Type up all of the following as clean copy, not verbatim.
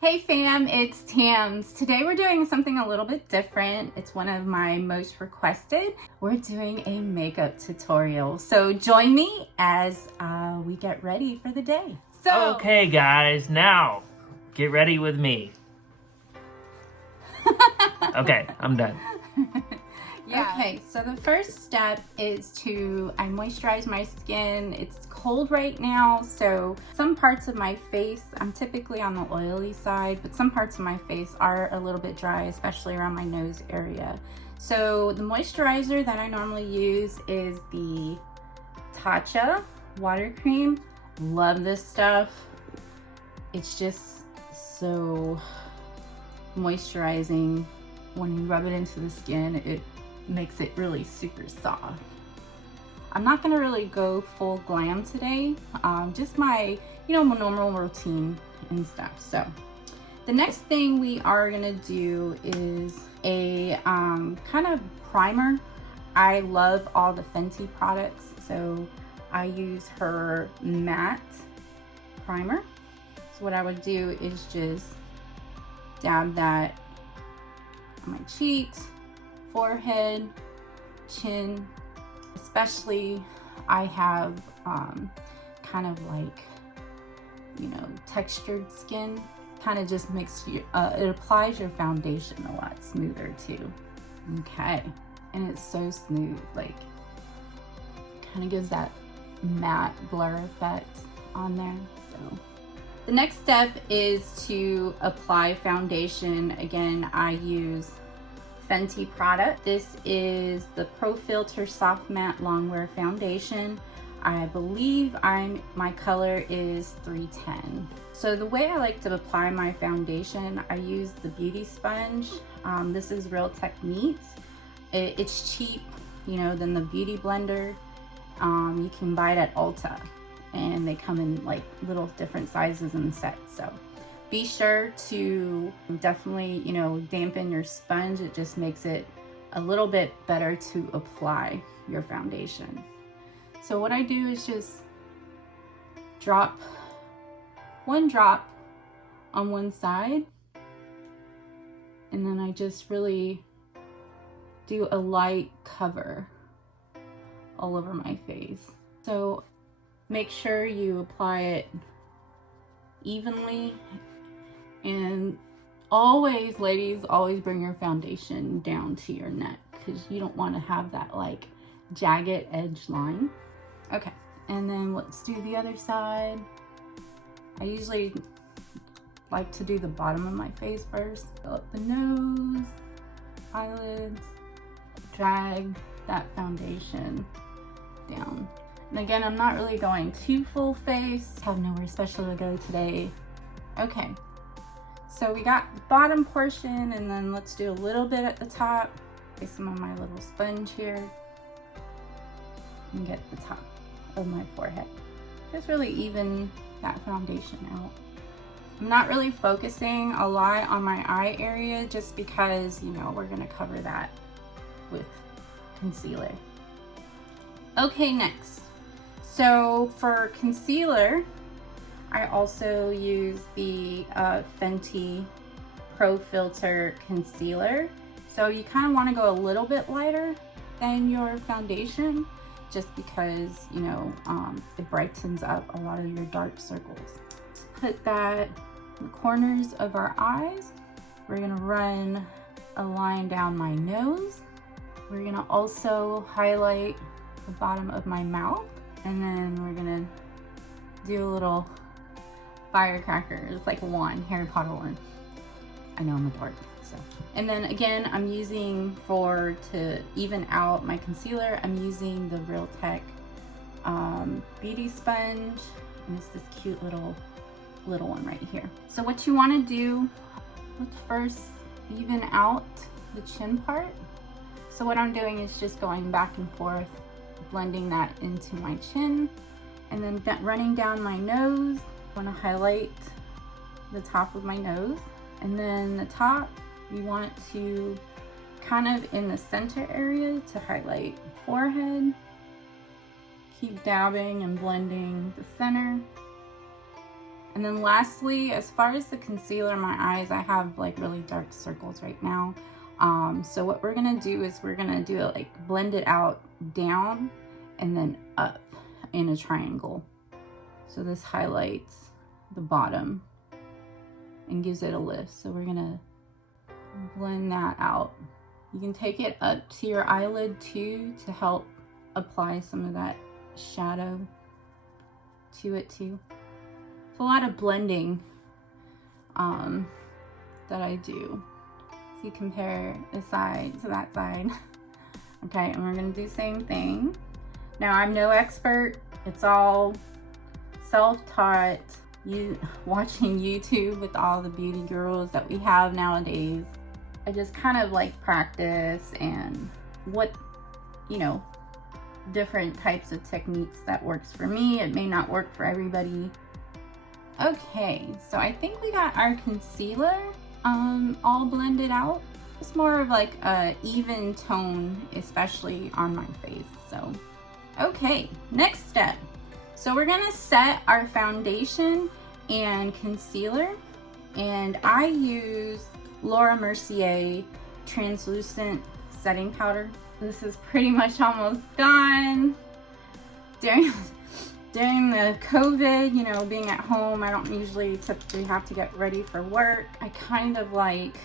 Hey fam, it's Tams. Today we're doing something a little bit different. It's one of my most requested. We're doing a makeup tutorial. So join me as we get ready for the day. So okay guys, now get ready with me. Okay, I'm done. Yeah. Okay, so the first step is I moisturize my skin. It's cold right now, so some parts of my face, I'm typically on the oily side, but some parts of my face are a little bit dry, especially around my nose area. So the moisturizer that I normally use is the Tatcha water cream. Love this stuff. It's just so moisturizing. When you rub it into the skin, it makes it really super soft. I'm not gonna really go full glam today, just my, normal routine and stuff. So the next thing we are gonna do is a kind of primer. I love all the Fenty products, so I use her matte primer. So what I would do is just dab that on my cheeks, forehead, chin. Especially I have kind of like, textured skin. Kind of just makes you, it applies your foundation a lot smoother too. Okay, and it's so smooth, like kind of gives that matte blur effect on there. So the next step is to apply foundation. Again, I use Fenty product. This is the Pro Filt'r Soft Matte Longwear Foundation. I believe my color is 310. So the way I like to apply my foundation, I use the beauty sponge. This is Real Techniques. It's cheap, than the beauty blender. You can buy it at Ulta, and they come in like little different sizes and sets. So be sure to definitely, dampen your sponge. It just makes it a little bit better to apply your foundation. So what I do is just drop one drop on one side, and then I just really do a light cover all over my face. So make sure you apply it evenly. And always, ladies, always bring your foundation down to your neck, because you don't want to have that like jagged edge line. Okay, and then let's do the other side. I usually like to do the bottom of my face first. Fill up the nose, eyelids, drag that foundation down. And again, I'm not really going too full face. I have nowhere special to go today. Okay. So we got the bottom portion, and then let's do a little bit at the top. Get some of my little sponge here and get the top of my forehead. Just really even that foundation out. I'm not really focusing a lot on my eye area, just because, we're gonna cover that with concealer. Okay, next. So for concealer, I also use the Fenty Pro Filt'r Concealer. So you kind of want to go a little bit lighter than your foundation, just because, it brightens up a lot of your dark circles. Put that in the corners of our eyes. We're going to run a line down my nose. We're going to also highlight the bottom of my mouth. And then we're going to do a little firecracker. It's like a wand, Harry Potter one. I know I'm a dork, so. And then again, I'm using, to even out my concealer, I'm using the Real Tech beauty sponge, and it's this cute little one right here. So what you want to do, let's first even out the chin part. So what I'm doing is just going back and forth, blending that into my chin, and then running down my nose. I want to highlight the top of my nose, and then the top, you want to kind of in the center area to highlight forehead. Keep dabbing and blending the center, And then lastly, as far as the concealer in my eyes, I have like really dark circles right now. So what we're gonna do is we're gonna do it like blend it out down and then up in a triangle. So this highlights the bottom and gives it a lift. So we're gonna blend that out. You can take it up to your eyelid too to help apply some of that shadow to it too. It's a lot of blending that I do. So you compare this side to that side. Okay, and we're gonna do the same thing. Now I'm no expert, it's all self-taught, watching YouTube with all the beauty gurus that we have nowadays. I just kind of like practice and what, you know, different types of techniques that works for me. It may not work for everybody. Okay, so I think we got our concealer all blended out. It's more of like a even tone, especially on my face. So, okay, next step. So we're gonna set our foundation and concealer, and I use Mercier Translucent setting powder. This is pretty much almost done. During the COVID, you know, being at home, I don't usually typically have to get ready for work. I kind of like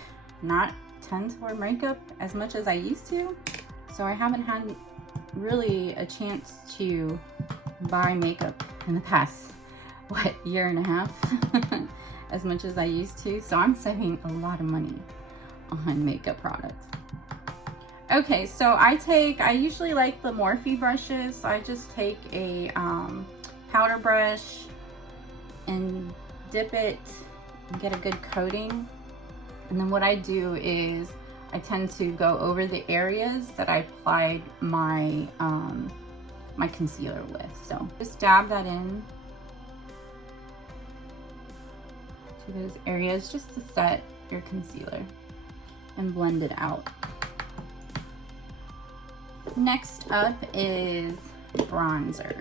not tend to wear makeup as much as I used to. So I haven't had really a chance to buy makeup in the past, what, year and a half, as much as I used to. So I'm saving a lot of money on makeup products. Okay, so I usually like the Morphe brushes. So I just take a powder brush and dip it and get a good coating. And then what I do is I tend to go over the areas that I applied my my concealer with. So just dab that in to those areas just to set your concealer and blend it out. Next up is bronzer.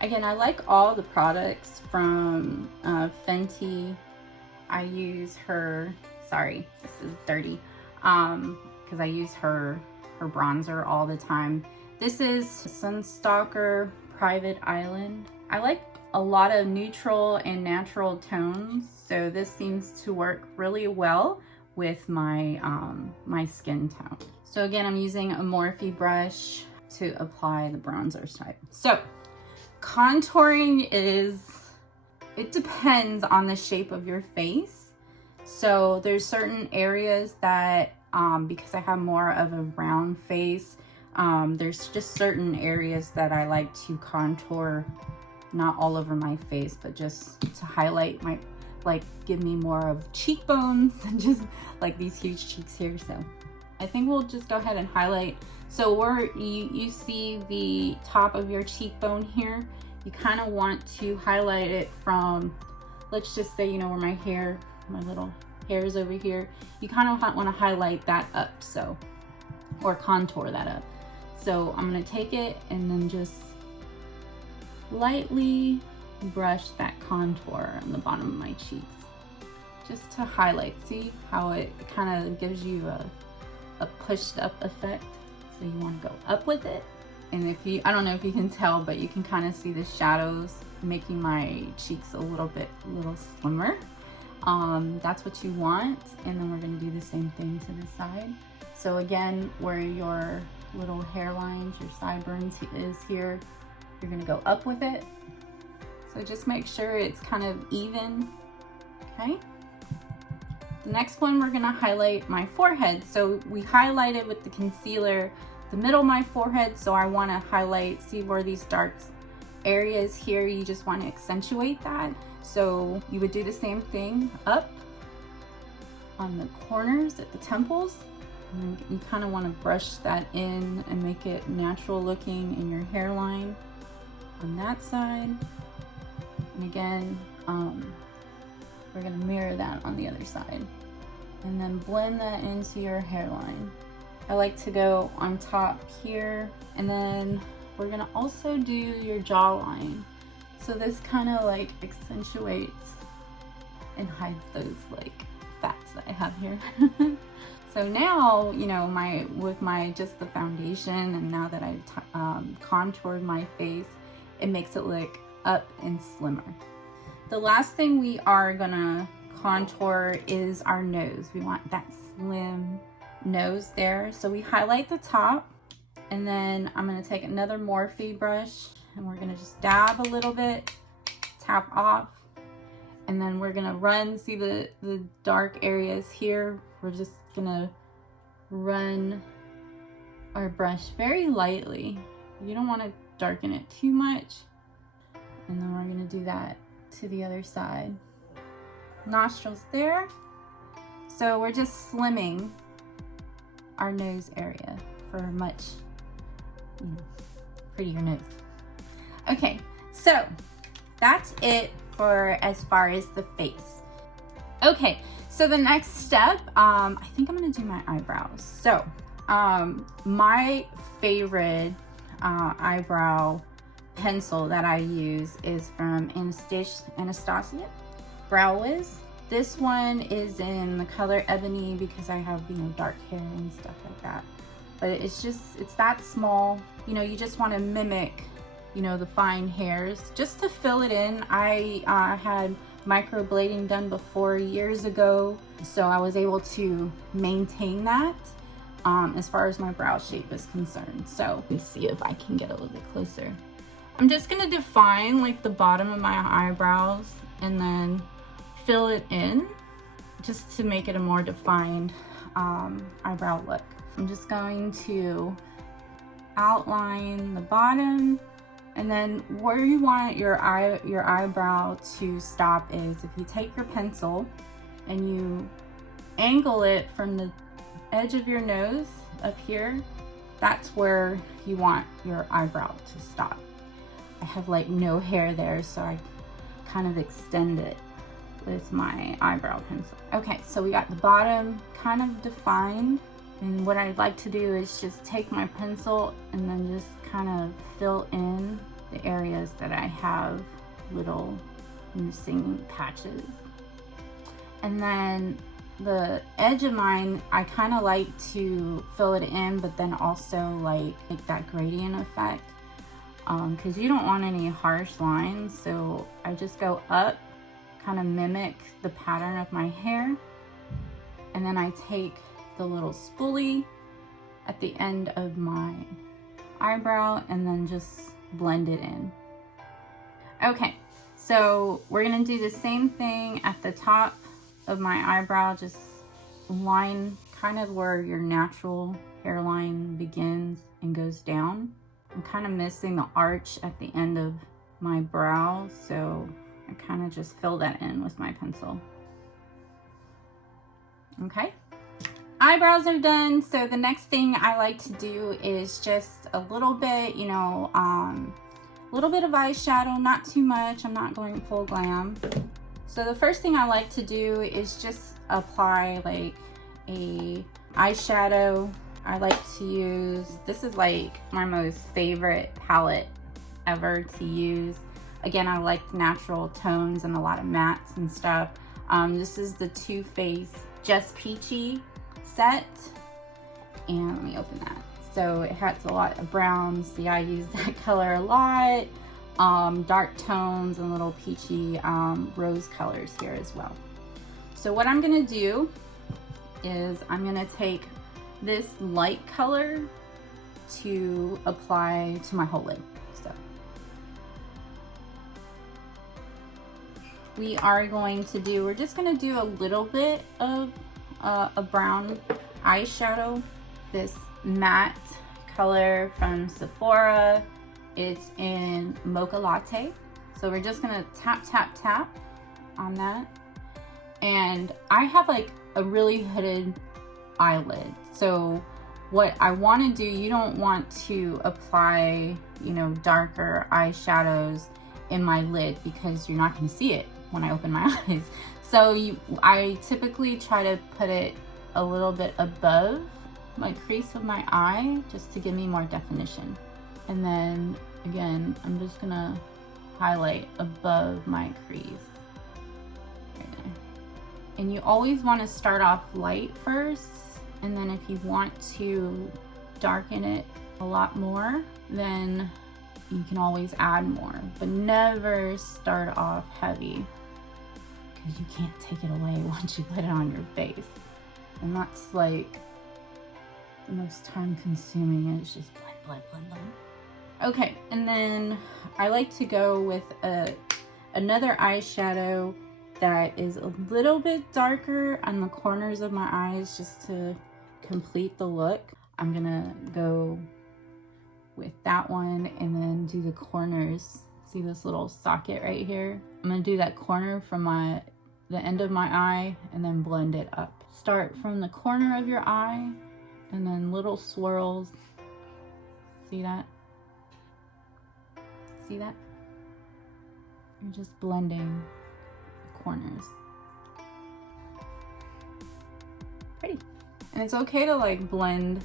Again, I like all the products from Fenty. I use her, sorry, this is dirty, because I use her bronzer all the time. This is Stalk'R Private Island. I like a lot of neutral and natural tones, so this seems to work really well with my my skin tone. So again, I'm using a Morphe brush to apply the bronzer type. So contouring it depends on the shape of your face. So there's certain areas that because I have more of a round face, there's just certain areas that I like to contour, not all over my face, but just to highlight my, like, give me more of cheekbones than just like these huge cheeks here. So I think we'll just go ahead and highlight. So you see the top of your cheekbone here, you kind of want to highlight it from, let's just say, you know, where my little hairs over here, you kind of want to highlight that up, so, or contour that up. So I'm going to take it and then just lightly brush that contour on the bottom of my cheeks, just to highlight. See how it kind of gives you a pushed up effect? So you want to go up with it. And if you, I don't know if you can tell, but you can kind of see the shadows making my cheeks a little slimmer. That's what you want. And then we're going to do the same thing to this side. So again, where your little hairlines, your sideburns is here, you're going to go up with it. So just make sure it's kind of even. Okay. The next one, we're going to highlight my forehead. So we highlighted with the concealer the middle of my forehead, so I want to highlight, see where these dark areas here, you just want to accentuate that. So you would do the same thing up on the corners at the temples, and you kind of want to brush that in and make it natural looking in your hairline on that side. And again, we're going to mirror that on the other side and then blend that into your hairline. I like to go on top here, and then we're going to also do your jawline. So this kind of like accentuates and hides those like fats that I have here. So now, you know, with just the foundation, and now that I've contoured my face, it makes it look up and slimmer. The last thing we are gonna contour is our nose. We want that slim nose there. So we highlight the top, and then I'm gonna take another Morphe brush, and we're gonna just dab a little bit, tap off, and then we're gonna run, see the dark areas here? We're just gonna run our brush very lightly. You don't wanna darken it too much. And then we're gonna do that to the other side. Nostrils there. So we're just slimming our nose area for a much, you know, prettier nose. Okay, so that's it for as far as the face. Okay, so the next step, I think I'm gonna do my eyebrows. So my favorite eyebrow pencil that I use is from Anastasia Brow Wiz. This one is in the color Ebony because I have, you know, dark hair and stuff like that. But it's that small. You know, you just want to mimic, you know, the fine hairs just to fill it in. I had microblading done before years ago, so I was able to maintain that as far as my brow shape is concerned. So let me see if I can get a little bit closer. I'm just gonna define like the bottom of my eyebrows and then fill it in just to make it a more defined eyebrow look. I'm just going to outline the bottom, and then where you want your eyebrow to stop is if you take your pencil and you angle it from the edge of your nose up here, that's where you want your eyebrow to stop. I have like no hair there, so I kind of extend it with my eyebrow pencil. Okay, so we got the bottom kind of defined, and what I'd like to do is just take my pencil and then just kind of fill in the areas that I have little missing patches. And then the edge of mine, I kind of like to fill it in, but then also like that gradient effect, because you don't want any harsh lines. So I just go up, kind of mimic the pattern of my hair, and then I take the little spoolie at the end of my eyebrow and then just blend it in. Okay, so we're gonna do the same thing at the top of my eyebrow, just line kind of where your natural hairline begins and goes down. I'm kind of missing the arch at the end of my brow, so I kind of just fill that in with my pencil. Okay, eyebrows are done. So the next thing I like to do is just a little bit, you know, a little bit of eyeshadow, not too much. I'm not going full glam. So the first thing I like to do is just apply like a eyeshadow. I like to use, this is like my most favorite palette ever to use. Again, I like natural tones and a lot of mattes and stuff. This is the Too Faced Just Peachy set, and let me open that. So it has a lot of browns. See, I use that color a lot. Dark tones and little peachy rose colors here as well. So what I'm gonna do is I'm gonna take this light color to apply to my whole lid. So we're just gonna do a little bit of a brown eyeshadow. This matte color from Sephora. It's in Mocha Latte. So we're just gonna tap, tap, tap on that. And I have like a really hooded eyelid. So what I wanna do, you don't want to apply, you know, darker eyeshadows in my lid because you're not gonna see it when I open my eyes. So I typically try to put it a little bit above my crease of my eye just to give me more definition. And then again, I'm just gonna highlight above my crease right there. And you always want to start off light first, and then if you want to darken it a lot more, then you can always add more, but never start off heavy because you can't take it away once you put it on your face. And that's like the most time consuming. It's just blend, blend, blend, blend. Okay, and then I like to go with another eyeshadow that is a little bit darker on the corners of my eyes just to complete the look. I'm gonna go with that one and then do the corners. See this little socket right here? I'm gonna do that corner from the end of my eye and then blend it up. Start from the corner of your eye and then little swirls. See that? See that? You're just blending the corners. Pretty. And it's okay to like blend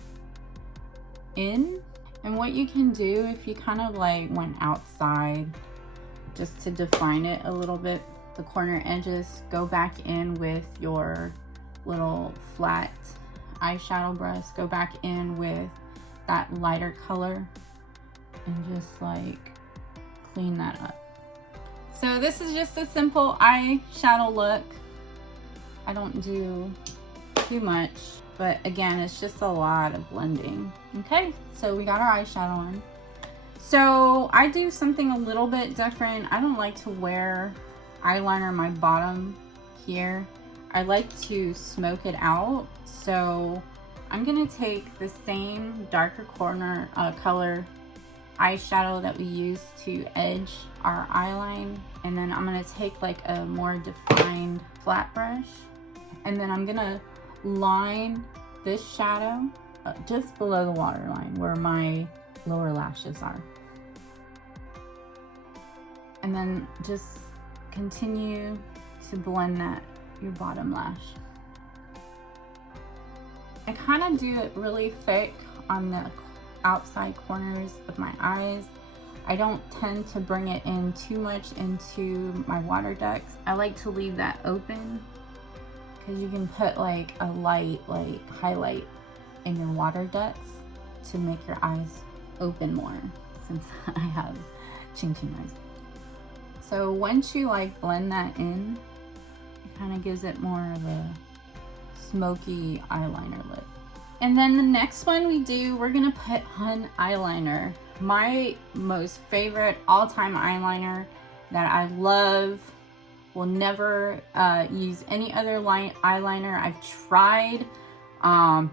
in. And what you can do if you kind of like went outside just to define it a little bit, the corner edges, go back in with your little flat eyeshadow brush, go back in with that lighter color and just like clean that up. So this is just a simple eyeshadow look. I don't do too much, but again, it's just a lot of blending. Okay, so we got our eyeshadow on. So I do something a little bit different. I don't like to wear eyeliner on my bottom here. I like to smoke it out. So I'm gonna take the same darker corner color eyeshadow that we use to edge our eyeline, and then I'm gonna take like a more defined flat brush, and then I'm gonna line this shadow just below the waterline where my lower lashes are, and then just continue to blend that your bottom lash. I kind of do it really thick on the outside corners of my eyes. I don't tend to bring it in too much into my water ducts. I like to leave that open because you can put like a light like highlight in your water ducts to make your eyes open more, since I have chinky eyes. So once you like blend that in, it kind of gives it more of a smoky eyeliner look. And then the next one we're gonna put Hun eyeliner. My most favorite all-time eyeliner that I love. Will never use any other eyeliner. I've tried,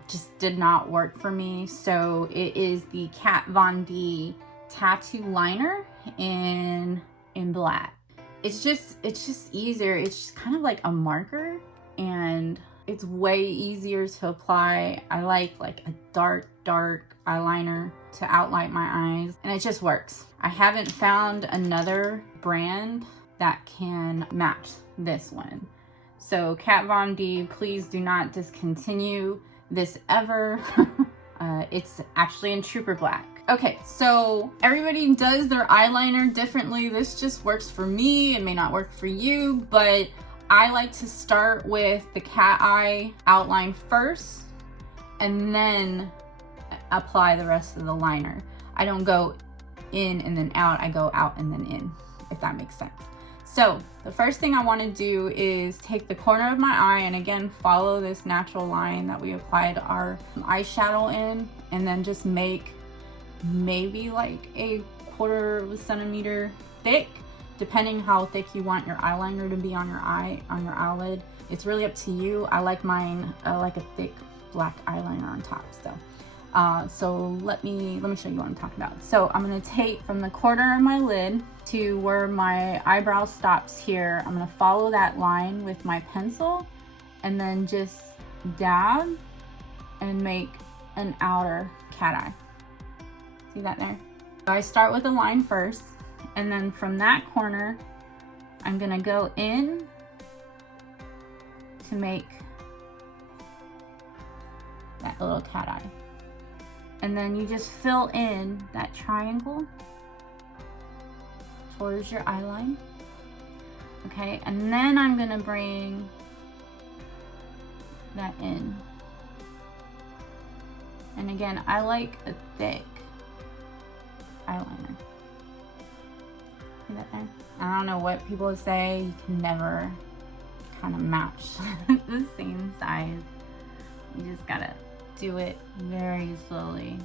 just did not work for me. So it is the Kat Von D tattoo liner in black. It's just easier. It's just kind of like a marker, and it's way easier to apply. I like a dark eyeliner to outline my eyes, and it just works. I haven't found another brand that can match this one. So Kat Von D, please do not discontinue this ever. It's actually in Trooper Black. Okay, so everybody does their eyeliner differently. This just works for me. It may not work for you, but I like to start with the cat eye outline first and then apply the rest of the liner. I don't go in and then out. I go out and then in, if that makes sense. So the first thing I want to do is take the corner of my eye and again follow this natural line that we applied our eyeshadow in, and then just make maybe like a 1/4 centimeter thick, depending how thick you want your eyeliner to be on your eye, on your eyelid. It's really up to you. I like mine like a thick black eyeliner on top. So let me show you what I'm talking about. So I'm gonna take from the corner of my lid to where my eyebrow stops here. I'm gonna follow that line with my pencil and then just dab and make an outer cat eye. See that there? So I start with the line first, and then from that corner, I'm gonna go in to make that little cat eye. And then you just fill in that triangle towards your eyeline. Okay, and then I'm gonna bring that in. And again, I like a thick eyeliner. See that there? I don't know what people say, you can never kind of match the same size. You just gotta do it very slowly.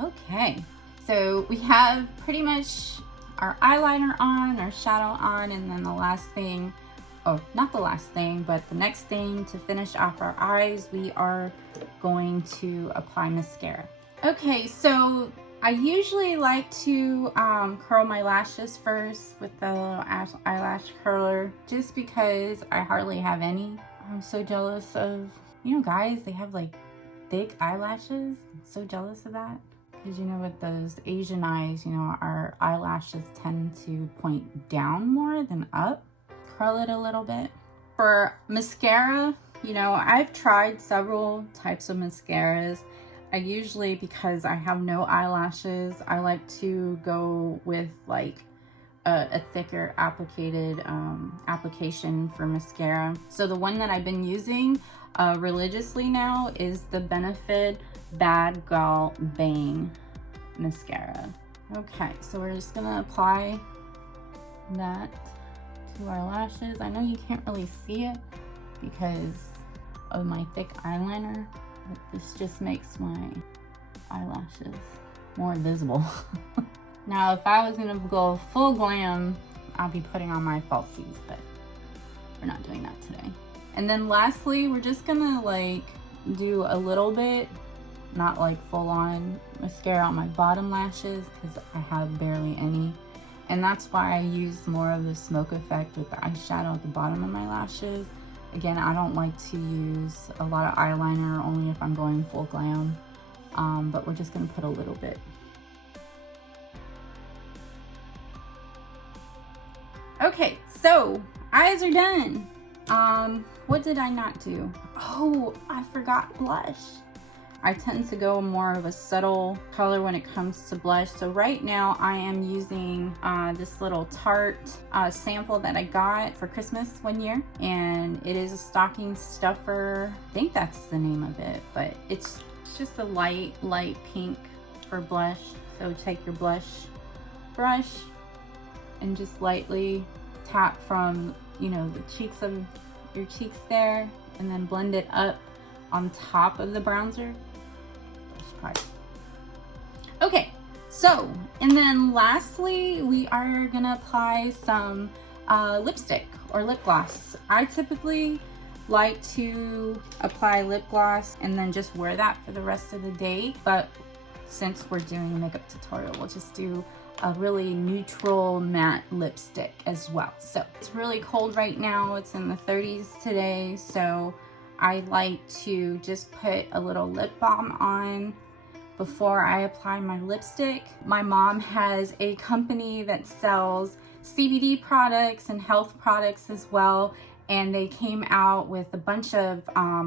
Okay, so we have pretty much our eyeliner on, our shadow on, and then the last thing, oh, not the last thing, but the next thing to finish off our eyes, we are going to apply mascara. Okay, so I usually like to curl my lashes first with the little eyelash curler, just because I hardly have any. I'm so jealous of, you know, guys, they have like thick eyelashes. I'm so jealous of that. Because, you know, with those Asian eyes, you know, our eyelashes tend to point down more than up. Curl it a little bit. For mascara, you know, I've tried several types of mascaras. I usually, because I have no eyelashes, I like to go with like a thicker application for mascara. So the one that I've been using religiously now is the Benefit Bad Gal Bang mascara. Okay, so we're just gonna apply that to our lashes. I know you can't really see it because of my thick eyeliner, but this just makes my eyelashes more visible. Now, if I was gonna go full glam, I'll be putting on my falsies, but we're not doing that today. And then lastly, we're just gonna like do a little bit, not like full on mascara on my bottom lashes because I have barely any. And that's why I use more of the smoke effect with the eyeshadow at the bottom of my lashes. Again, I don't like to use a lot of eyeliner, only if I'm going full glam. But we're just gonna put a little bit. Okay, so eyes are done. What did I not do? Oh, I forgot blush. I tend to go more of a subtle color when it comes to blush. So right now I am using this little Tarte sample that I got for Christmas one year. And it is a stocking stuffer. I think that's the name of it, but it's just a light pink for blush. So take your blush brush and just lightly tap from, you know, the cheeks of your cheeks there, and then blend it up on top of the bronzer. Okay, so, and then lastly, we are gonna apply some lipstick or lip gloss. I typically like to apply lip gloss and then just wear that for the rest of the day, but since we're doing a makeup tutorial, we'll just do a really neutral matte lipstick as well. So it's really cold right now. It's in the 30s today, so I like to just put a little lip balm on before I apply my lipstick. My mom has a company that sells CBD products and health products as well, and they came out with a bunch of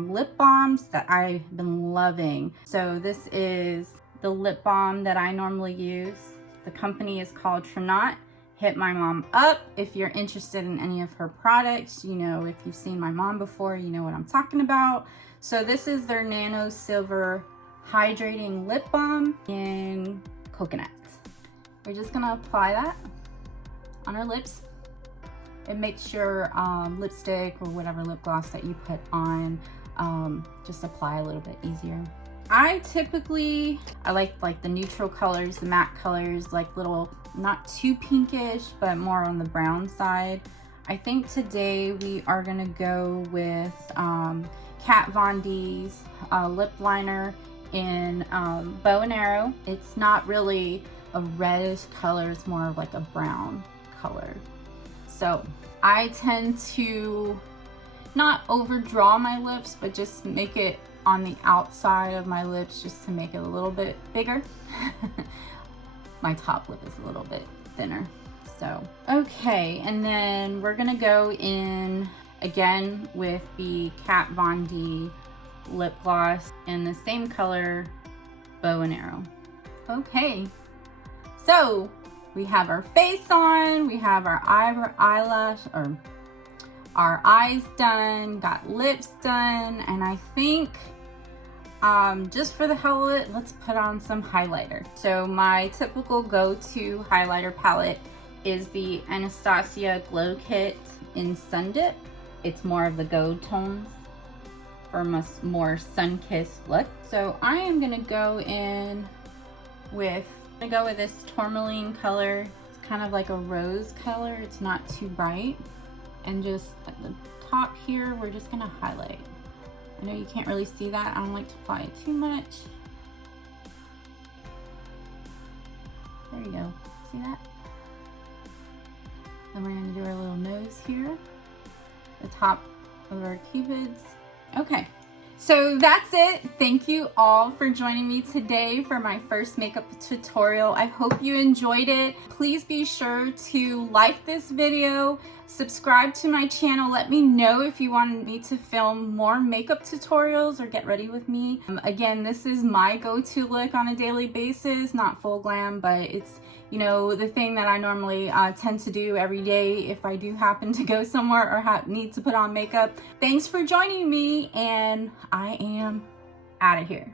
lip balms that I've been loving. So this is the lip balm that I normally use. The company is called Trinot. Hit my mom up if you're interested in any of her products. You know, if you've seen my mom before, you know what I'm talking about. So this is their Nano Silver Hydrating Lip Balm in Coconut. We're just gonna apply that on our lips. It makes your lipstick or whatever lip gloss that you put on just apply a little bit easier. I typically, I like the neutral colors, the matte colors, like little, not too pinkish, but more on the brown side. I think today we are gonna go with Kat Von D's lip liner in Bow and Arrow. It's not really a reddish color, it's more of like a brown color. So I tend to not overdraw my lips, but just make it on the outside of my lips just to make it a little bit bigger. My top lip is a little bit thinner. So, okay, and then we're gonna go in again with the Kat Von D lip gloss in the same color, Bow and Arrow. Okay, so we have our face on, we have our our eyes done, got lips done, and I think just for the hell of it, let's put on some highlighter. So my typical go-to highlighter palette is the Anastasia Glow Kit in Sun Dip. It's more of the gold tones for a more sun-kissed look. So I am gonna go in with, this tourmaline color. It's kind of like a rose color. It's not too bright. And just at the top here, we're just gonna highlight. I know you can't really see that. I don't like to apply it too much. There you go. See that? Then we're gonna do our little nose here, the top of our cupids. Okay, so that's it. Thank you all for joining me today for my first makeup tutorial. I hope you enjoyed it. Please be sure to like this video, subscribe to my channel. Let me know if you want me to film more makeup tutorials or get ready with me. Again, this is my go-to look on a daily basis, not full glam, but it's, you know, the thing that I normally tend to do every day if I do happen to go somewhere or need to put on makeup. Thanks for joining me, and I am out of here.